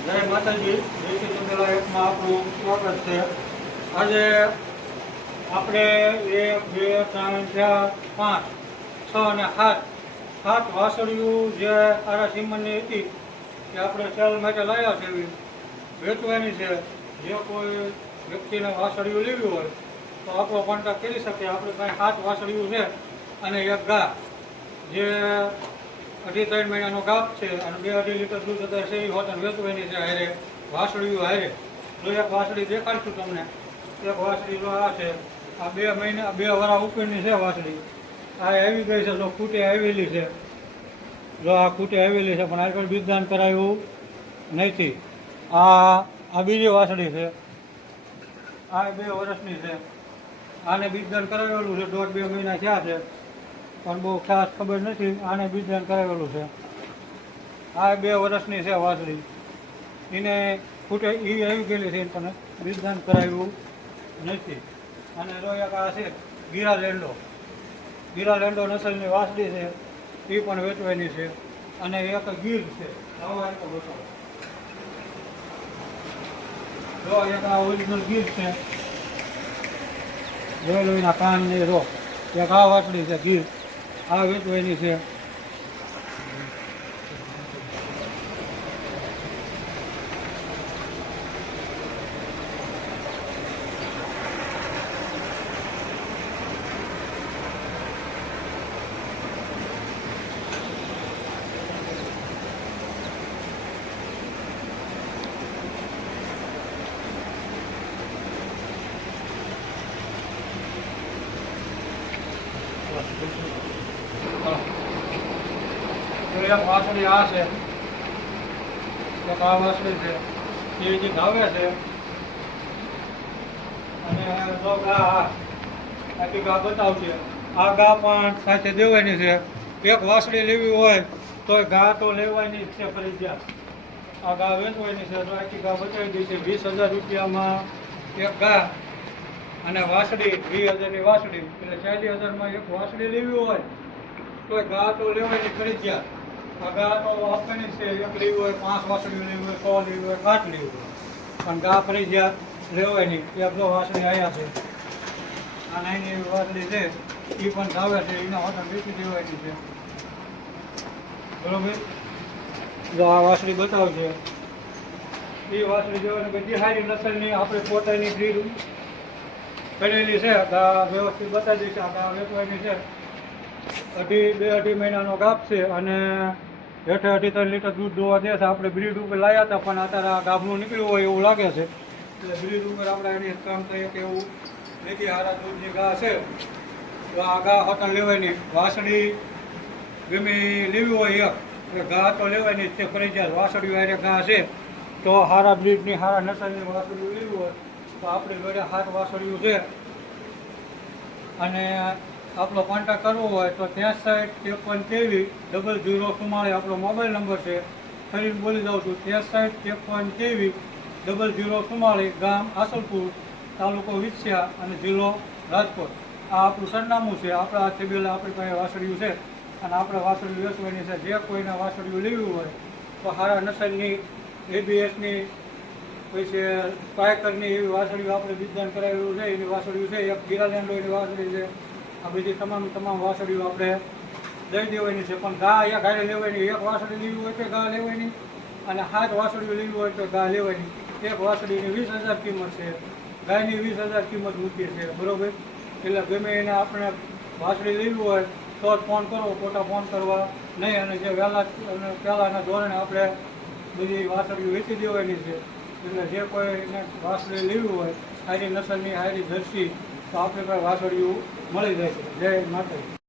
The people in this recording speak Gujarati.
જય માતાજી, જય શ્રી કૃષ્ણ. એકમાં આપણું સ્વાગત છે. આજે આપણે 1, 2, 3, 4, 5, 6 અને 7 વાસળીઓ જે તારા સિમનની હતી એ આપણે સેલ માટે લાવ્યા છે. એવી વેચવાની છે. જે કોઈ વ્યક્તિને વાસળીઓ લેવી હોય તો આપણો કોન્ટેક્ટ કરી શકે. આપણે કાંઈ 7 વાસળીઓ છે અને એક ગા જે 2.5-3 મહિનાનો ગાપ છે અને 2-2.5 લીટર દૂધ અત્યારે છે એ હોટલ વેચવાની છે. હારે વાસળીઓ હારે જો એક વાસળી દેખાડશું તમને. એક વાસળી જો આ છે, આ 2 મહિના 2 વર્ષ ઉપરની છે વાસળી. આ આવી ગઈ છે, જો ખૂટે આવેલી છે. જો આ ખૂટે આવેલી છે પણ આગળ બીજદાન કરાવ્યું નથી. આ બીજી વાસળી છે. આ 2 વર્ષની છે. આને બીજદાન કરાવેલું છે, 1.5-2 મહિના થયા છે પણ બહુ ખાસ ખબર નથી. આને બીજદાન કરાવેલું છે. આ 2 વર્ષની છે વાસળી. એને ખૂટે એ આવી ગયેલી છે પણ બીજદાન કરાવ્યું નથી. અને જો એક આ છે ગીરા લેન્ડો નસલની વાસળી છે, એ પણ વેચવાની છે. અને એક ગીર છે. આવા એક બતાવો. જો એક આ ઓરિજિનલ ગીર છે. જોઈ લો એના કાન ને રો. એક આ વાસળી છે ગીર, આ વેચવાની છે. એક વાસળી આ છે, એક આ વાસળી છે, એ જે ધાવે છે. અને જો ગા આખી ગા બતાવશે. આ ગા પણ સાથે દેવાની છે. એક વાસળી લેવી હોય તો ગા તો લેવાની જ છે ફરજિયાત. આ ગા વેચવાની છે તો આખી ગા બતાવી દઈ છે. 20,000 રૂપિયામાં એક ગા અને વાસળી 20,000ની વાસળી, એટલે 40,000માં એક વાસળી લેવી હોય તો ગા તો લેવાની ફરજિયાત. આ ગા તો આપવાની છે. એક લેવી હોય, 5 વાસળીઓ લેવી હોય, 100 લેવી હોય, 8 લેવી હોય, પણ ગા ફરજિયાત લેવાની. એક જો વાસળી આવ્યા છે. આ નાની એવી વાસળી છે, એ પણ ધાવે છે. એના હોટલ વેચી દેવાની છે. બરોબર. જો આ વાસળી બતાવશે. એ વાસળી જોવાની બધી સારી નસલની આપણે પોતાની બ્રીડ કરેલી છે. ગા વ્યવસ્થિત બતાવી દઈશ. આ ગા વેચવાની છે. 2-2.5 મહિનાનો ગાપ છે અને હેઠે 2.5-3 લીટર દૂધ દોવા દે છે. આપણે બ્રીડ ઉપર લાવ્યા હતા પણ અત્યારે આ ગાભનું નીકળ્યું હોય એવું લાગે છે. એટલે બ્રીડ ઉપર આપણે એની કામ થઈએ કે એવું નથી. સારા દૂધની ગા છે તો આ ગા હોટલ લેવાની. વાસળી ગમે લેવી હોય એક ગા તો લેવાની જ છે ફરજિયાત. વાસળીઓ હારે ગા છે તો સારા બ્રીડની સારા નસલની વાસળીઓ લેવી હોય તો આપણે જોડે 7 વાસળીઓ છે. અને આપણો કોન્ટેક્ટ કરવો હોય તો 63-53-0044 આપણો મોબાઈલ નંબર છે. ફરી બોલી જાઉં છું, 63-53-0044, ગામ આસલપુર, તાલુકો વિછિયા અને જિલ્લો રાજકોટ. આ આપણું સરનામું છે. આપણા આ ટેબલે આપણી પાસે વાસળીઓ છે અને આપણે વાસળીઓ વેચવાની છે. જે કોઈને વાસળીઓ લેવી હોય તો સારા નસલની ABSની પછી સ્પાયકરની એવી વાસળીઓ આપણે બીજદાન કરાવેલું છે. એની વાસળીઓ છે. એક ગીરા લેન્ડોની વાસળી છે. આ બધી તમામ વાસળીઓ આપણે દઈ દેવાની છે. પણ ગા એક હારે લેવાની. એક વાસળી લેવી હોય તો ગા લેવાની અને 7 વાસળીઓ લેવી હોય તો ગા લેવાની. એક વાસળીની 20,000 કિંમત છે. ગાયની 20,000 કિંમત મૂકીએ છે. બરોબર. એટલે ગમે એને આપણે વાસળી લેવી હોય તો જ ફોન કરો, ખોટા ફોન કરવા નહીં. અને જે વહેલા અને પહેલાંના ધોરણે આપણે બધી વાસળીઓ વેચી દેવાની છે. એટલે જે કોઈને વાસળી લેવી હોય સારી નસલની સારી જર્સી તો આપણે પાસે વાસળીઓ મળી જાય છે. જય માતાજી.